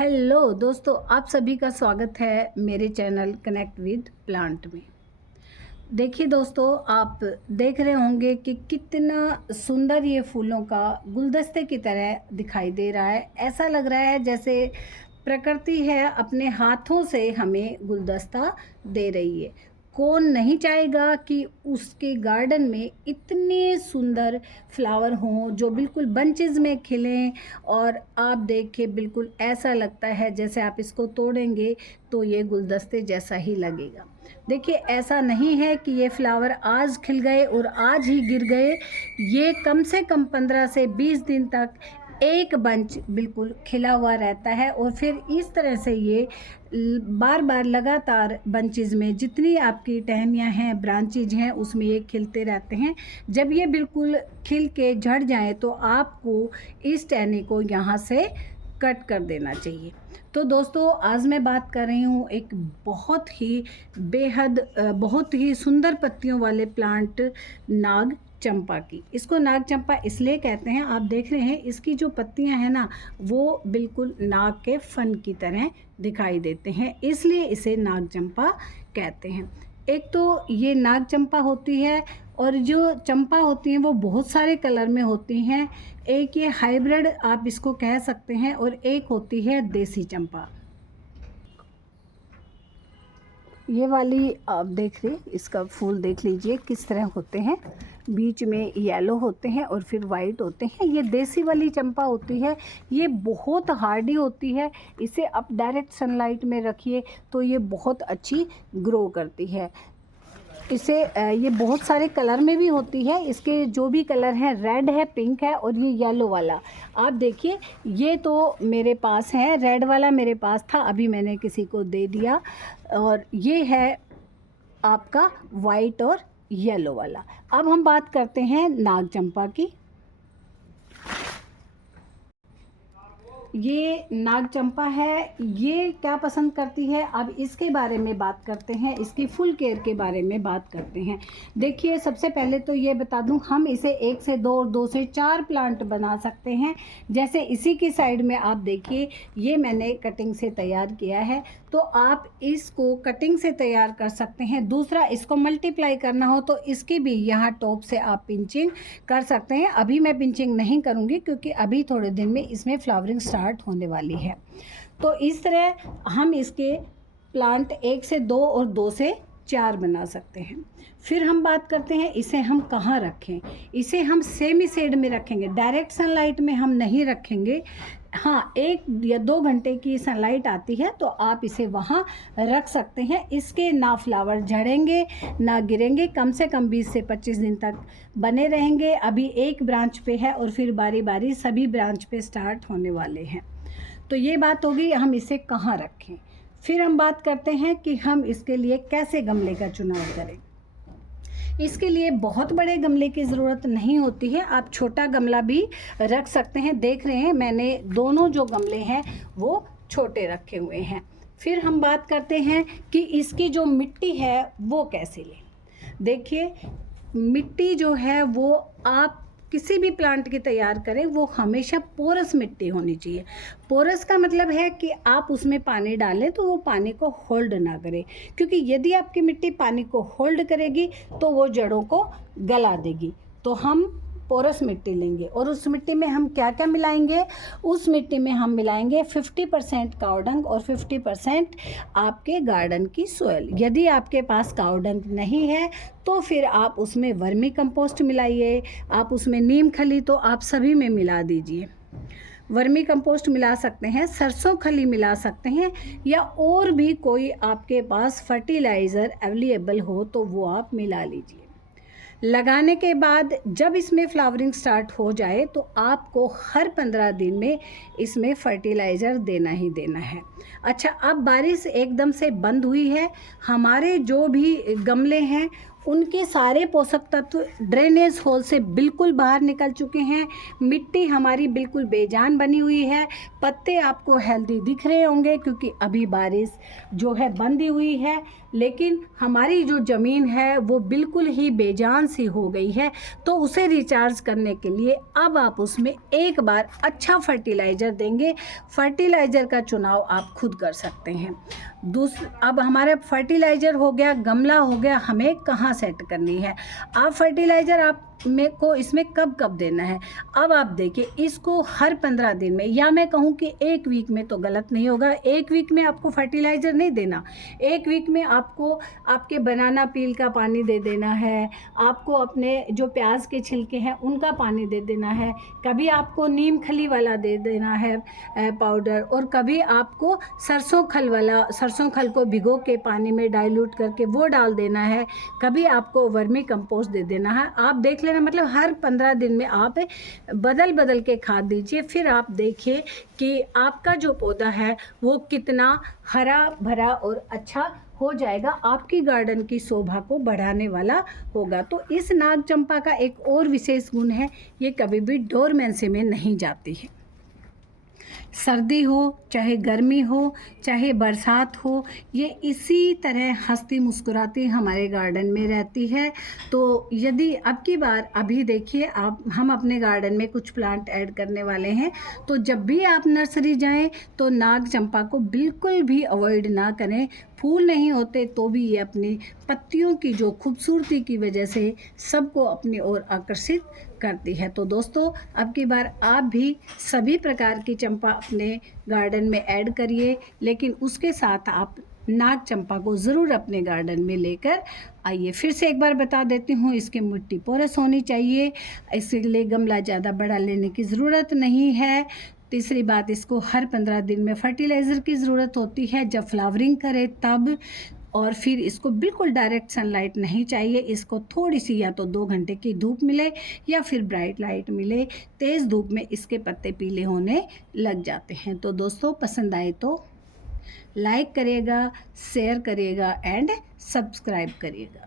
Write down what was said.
Hello दोस्तों, आप सभी का स्वागत है मेरे चैनल कनेक्ट विद प्लांट में। देखिए दोस्तों, आप देख रहे होंगे कि कितना सुंदर ये फूलों का गुलदस्ते की तरह दिखाई दे रहा है। ऐसा लग रहा है जैसे प्रकृति है अपने हाथों से हमें गुलदस्ता दे रही है। कौन नहीं चाहेगा कि उसके गार्डन में इतने सुंदर फ्लावर हों जो बिल्कुल बंचेस में खिलें, और आप देख के बिल्कुल ऐसा लगता है जैसे आप इसको तोड़ेंगे तो ये गुलदस्ते जैसा ही लगेगा। देखिए, ऐसा नहीं है कि ये फ्लावर आज खिल गए और आज ही गिर गए। ये कम से कम 15 से 20 दिन तक एक बंच बिल्कुल खिला हुआ रहता है, और फिर इस तरह से ये बार बार लगातार बंचेज में जितनी आपकी टहनियाँ हैं, ब्रांचेज हैं, उसमें ये खिलते रहते हैं। जब ये बिल्कुल खिल के झड़ जाए तो आपको इस टहनी को यहाँ से कट कर देना चाहिए। तो दोस्तों, आज मैं बात कर रही हूँ एक बहुत ही सुंदर पत्तियों वाले प्लांट नाग चंपा की। इसको नाग चंपा इसलिए कहते हैं, आप देख रहे हैं इसकी जो पत्तियां हैं ना, वो बिल्कुल नाग के फन की तरह दिखाई देते हैं, इसलिए इसे नाग चंपा कहते हैं। एक तो ये नाग चंपा होती है, और जो चंपा होती हैं वो बहुत सारे कलर में होती हैं। एक ये हाइब्रिड आप इसको कह सकते हैं, और एक होती है देसी चंपा। ये वाली आप देख रहे, इसका फूल देख लीजिए किस तरह होते हैं, बीच में येलो होते हैं और फिर वाइट होते हैं। ये देसी वाली चंपा होती है, ये बहुत हार्डी होती है। इसे आप डायरेक्ट सनलाइट में रखिए तो ये बहुत अच्छी ग्रो करती है। इसे ये बहुत सारे कलर में भी होती है। इसके जो भी कलर हैं, रेड है, पिंक है, और ये येलो वाला आप देखिए। ये तो मेरे पास है, रेड वाला मेरे पास था, अभी मैंने किसी को दे दिया। और ये है आपका वाइट और येलो वाला। अब हम बात करते हैं नाग चंपा की। ये नाग चंपा है, ये क्या पसंद करती है, अब इसके बारे में बात करते हैं, इसकी फुल केयर के बारे में बात करते हैं। देखिए, सबसे पहले तो ये बता दूं, हम इसे 1 से 2 और 2 से 4 प्लांट बना सकते हैं। जैसे इसी की साइड में आप देखिए, ये मैंने कटिंग से तैयार किया है, तो आप इसको कटिंग से तैयार कर सकते हैं। दूसरा, इसको मल्टीप्लाई करना हो तो इसकी भी यहाँ टॉप से आप पिंचिंग कर सकते हैं। अभी मैं पिंचिंग नहीं करूँगी क्योंकि अभी थोड़े दिन में इसमें फ्लावरिंग स्टार्ट होने वाली है। तो इस तरह हम इसके प्लांट 1 से 2 और 2 से 4 बना सकते हैं। फिर हम बात करते हैं इसे हम कहाँ रखें। इसे हम सेमी शेड में रखेंगे, डायरेक्ट सनलाइट में हम नहीं रखेंगे। हाँ, 1 या 2 घंटे की सनलाइट आती है तो आप इसे वहाँ रख सकते हैं। इसके ना फ्लावर झड़ेंगे ना गिरेंगे, कम से कम 20 से 25 दिन तक बने रहेंगे। अभी एक ब्रांच पे है और फिर बारी बारी सभी ब्रांच पे स्टार्ट होने वाले हैं। तो ये बात होगी हम इसे कहाँ रखें। फिर हम बात करते हैं कि हम इसके लिए कैसे गमले का चुनाव करें। इसके लिए बहुत बड़े गमले की ज़रूरत नहीं होती है, आप छोटा गमला भी रख सकते हैं। देख रहे हैं मैंने दोनों जो गमले हैं वो छोटे रखे हुए हैं। फिर हम बात करते हैं कि इसकी जो मिट्टी है वो कैसे लें। देखिए, मिट्टी जो है वो आप किसी भी प्लांट की तैयार करें, वो हमेशा पोरस मिट्टी होनी चाहिए। पोरस का मतलब है कि आप उसमें पानी डालें तो वो पानी को होल्ड ना करे, क्योंकि यदि आपकी मिट्टी पानी को होल्ड करेगी तो वो जड़ों को गला देगी। तो हम पोरस मिट्टी लेंगे, और उस मिट्टी में हम क्या क्या मिलाएंगे। उस मिट्टी में हम मिलाएंगे 50% काव डंग और 50% आपके गार्डन की सोयल। यदि आपके पास काव डंग नहीं है तो फिर आप उसमें वर्मी कंपोस्ट मिलाइए, आप उसमें नीम खली तो आप सभी में मिला दीजिए। वर्मी कंपोस्ट मिला सकते हैं, सरसों खली मिला सकते हैं, या और भी कोई आपके पास फर्टिलाइज़र अवेलेबल हो तो वो आप मिला लीजिए। लगाने के बाद जब इसमें फ्लावरिंग स्टार्ट हो जाए तो आपको हर 15 दिन में इसमें फर्टिलाइज़र देना ही देना है। अच्छा, अब बारिश एकदम से बंद हुई है, हमारे जो भी गमले हैं उनके सारे पोषक तत्व ड्रेनेज होल से बिल्कुल बाहर निकल चुके हैं। मिट्टी हमारी बिल्कुल बेजान बनी हुई है। पत्ते आपको हेल्दी दिख रहे होंगे क्योंकि अभी बारिश जो है बंदी हुई है, लेकिन हमारी जो ज़मीन है वो बिल्कुल ही बेजान सी हो गई है। तो उसे रिचार्ज करने के लिए अब आप उसमें एक बार अच्छा फर्टिलाइज़र देंगे। फर्टिलाइज़र का चुनाव आप खुद कर सकते हैं। अब हमारा फर्टिलाइज़र हो गया, गमला हो गया, हमें कहाँ सेट करनी है। आप फर्टिलाइज़र आप में को इसमें कब कब देना है। अब आप देखिए, इसको हर 15 दिन में, या मैं कहूँ कि 1 वीक में तो गलत नहीं होगा, 1 वीक में आपको फर्टिलाइज़र नहीं देना। 1 वीक में आपको आपके बनाना पील का पानी दे देना है, आपको अपने जो प्याज के छिलके हैं उनका पानी दे देना है, कभी आपको नीम खली वाला दे देना है पाउडर, और कभी आपको सरसों खल को भिगो के पानी में डाइल्यूट करके वो डाल देना है, कभी आपको वर्मी कंपोस्ट दे देना है। आप देख लेना, मतलब हर 15 दिन में आप बदल बदल के खाद दीजिए। फिर आप देखिए कि आपका जो पौधा है वो कितना हरा भरा और अच्छा हो जाएगा, आपकी गार्डन की शोभा को बढ़ाने वाला होगा। तो इस नाग चंपा का एक और विशेष गुण है, ये कभी भी डोरमेंसी में नहीं जाती है। सर्दी हो चाहे गर्मी हो चाहे बरसात हो, ये इसी तरह हंसती मुस्कुराती हमारे गार्डन में रहती है। तो यदि अब की बार अभी देखिए, हम अपने गार्डन में कुछ प्लांट ऐड करने वाले हैं, तो जब भी आप नर्सरी जाएं तो नाग चंपा को बिल्कुल भी अवॉइड ना करें। फूल नहीं होते तो भी ये अपनी पत्तियों की जो खूबसूरती की वजह से सबको अपनी ओर आकर्षित करती है। तो दोस्तों, अब की बार आप भी सभी प्रकार की चंपा अपने गार्डन में ऐड करिए, लेकिन उसके साथ आप नाग चंपा को ज़रूर अपने गार्डन में लेकर आइए। फिर से एक बार बता देती हूँ, इसकी मिट्टी पोरस होनी चाहिए, इसके लिए गमला ज़्यादा बड़ा लेने की ज़रूरत नहीं है। तीसरी बात, इसको हर 15 दिन में फर्टिलाइज़र की ज़रूरत होती है, जब फ्लावरिंग करे तब। और फिर इसको बिल्कुल डायरेक्ट सनलाइट नहीं चाहिए, इसको थोड़ी सी या तो 2 घंटे की धूप मिले या फिर ब्राइट लाइट मिले। तेज़ धूप में इसके पत्ते पीले होने लग जाते हैं। तो दोस्तों, पसंद आए तो लाइक करिएगा, शेयर करिएगा एंड सब्सक्राइब करिएगा।